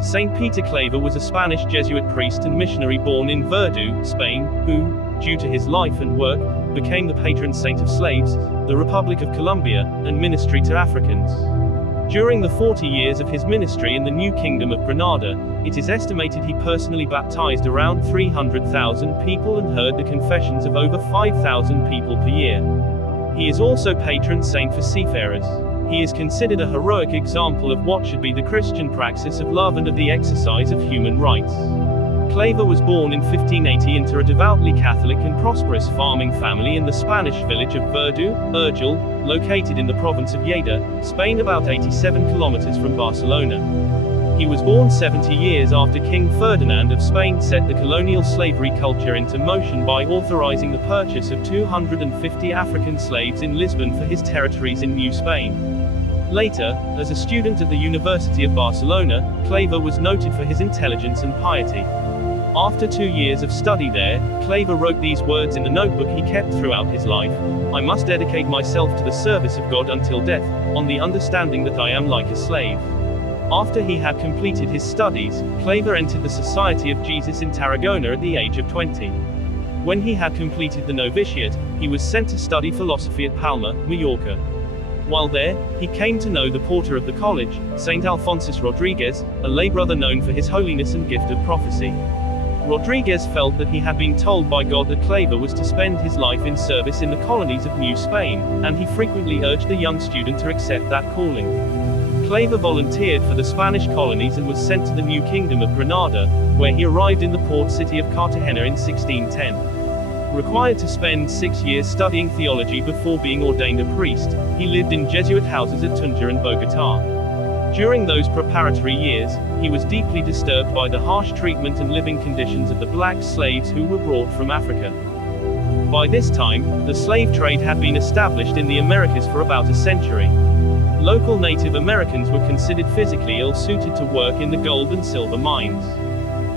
Saint Peter Claver was a Spanish Jesuit priest and missionary born in Verdú, Spain, who, due to his life and work, became the patron saint of slaves, the Republic of Colombia, and ministry to Africans. During the 40 years of his ministry in the New Kingdom of Granada, it is estimated he personally baptized around 300,000 people and heard the confessions of over 5,000 people per year. He is also patron saint for seafarers. He is considered a heroic example of what should be the Christian praxis of love and of the exercise of human rights. Claver was born in 1580 into a devoutly Catholic and prosperous farming family in the Spanish village of Verdú, Urgel, located in the province of Lleida, Spain, about 87 kilometers from Barcelona. He was born 70 years after King Ferdinand of Spain set the colonial slavery culture into motion by authorizing the purchase of 250 African slaves in Lisbon for his territories in New Spain. Later, as a student at the University of Barcelona, Claver was noted for his intelligence and piety. After 2 years of study there, Claver wrote these words in the notebook he kept throughout his life: "I must dedicate myself to the service of God until death, on the understanding that I am like a slave." After he had completed his studies, Claver entered the Society of Jesus in Tarragona at the age of 20. When he had completed the novitiate, he was sent to study philosophy at Palma, Mallorca. While there, he came to know the porter of the college, Saint Alphonsus Rodriguez, a lay brother known for his holiness and gift of prophecy. Rodriguez felt that he had been told by God that Claver was to spend his life in service in the colonies of New Spain, and he frequently urged the young student to accept that calling. Claver volunteered for the Spanish colonies and was sent to the New Kingdom of Granada, where he arrived in the port city of Cartagena in 1610. Required to spend 6 years studying theology before being ordained a priest, he lived in Jesuit houses at Tunja and Bogotá. During those preparatory years, he was deeply disturbed by the harsh treatment and living conditions of the black slaves who were brought from Africa. By this time, the slave trade had been established in the Americas for about a century. Local Native Americans were considered physically ill-suited to work in the gold and silver mines.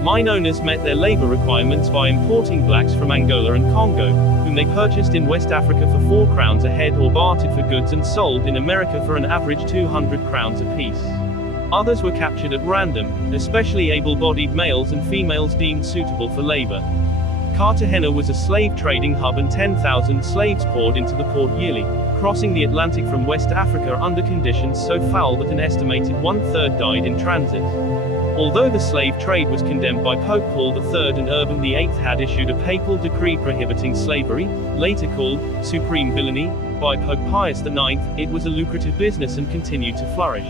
Mine owners met their labor requirements by importing blacks from Angola and Congo, whom they purchased in West Africa for 4 crowns a head or bartered for goods and sold in America for an average 200 crowns apiece. Others were captured at random, especially able-bodied males and females deemed suitable for labor. Cartagena was a slave trading hub and 10,000 slaves poured into the port yearly, crossing the Atlantic from West Africa under conditions so foul that an estimated 1/3 died in transit. Although the slave trade was condemned by Pope Paul III and Urban VIII had issued a papal decree prohibiting slavery, later called Supreme Villainy, by Pope Pius IX, it was a lucrative business and continued to flourish.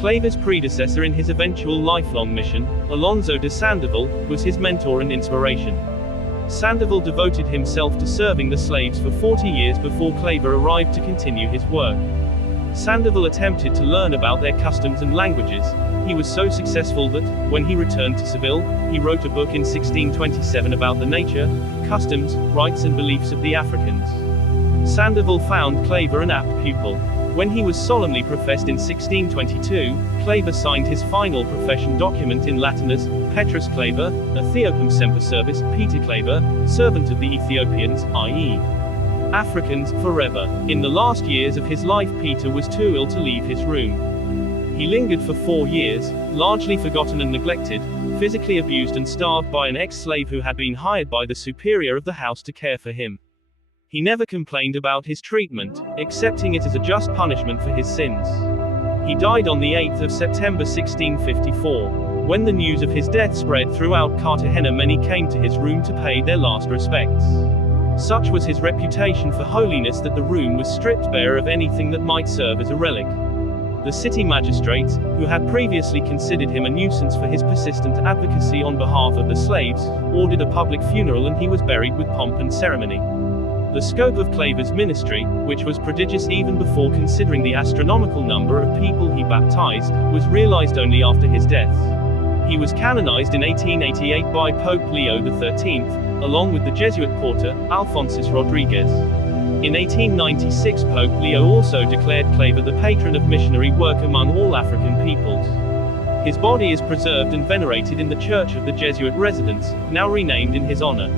Claver's predecessor in his eventual lifelong mission, Alonso de Sandoval, was his mentor and inspiration. Sandoval devoted himself to serving the slaves for 40 years before Claver arrived to continue his work. Sandoval attempted to learn about their customs and languages. He was so successful that, when he returned to Seville, he wrote a book in 1627 about the nature, customs, rights and beliefs of the Africans. Sandoval found Claver an apt pupil. When he was solemnly professed in 1622, Claver signed his final profession document in Latin as Petrus Claver, a Theopum Semper Service, Peter Claver, servant of the Ethiopians, i.e. Africans, forever. In the last years of his life, Peter was too ill to leave his room. He lingered for 4 years, largely forgotten and neglected, physically abused and starved by an ex-slave who had been hired by the superior of the house to care for him. He never complained about his treatment, accepting it as a just punishment for his sins. He died on the 8th of September 1654. When the news of his death spread throughout Cartagena, many came to his room to pay their last respects. Such was his reputation for holiness that the room was stripped bare of anything that might serve as a relic. The city magistrates, who had previously considered him a nuisance for his persistent advocacy on behalf of the slaves, ordered a public funeral and he was buried with pomp and ceremony. The scope of Claver's ministry, which was prodigious even before considering the astronomical number of people he baptized, was realized only after his death. He was canonized in 1888 by Pope Leo XIII, along with the Jesuit porter, Alphonsus Rodriguez. In 1896, Pope Leo also declared Claver the patron of missionary work among all African peoples. His body is preserved and venerated in the Church of the Jesuit Residents, now renamed in his honor.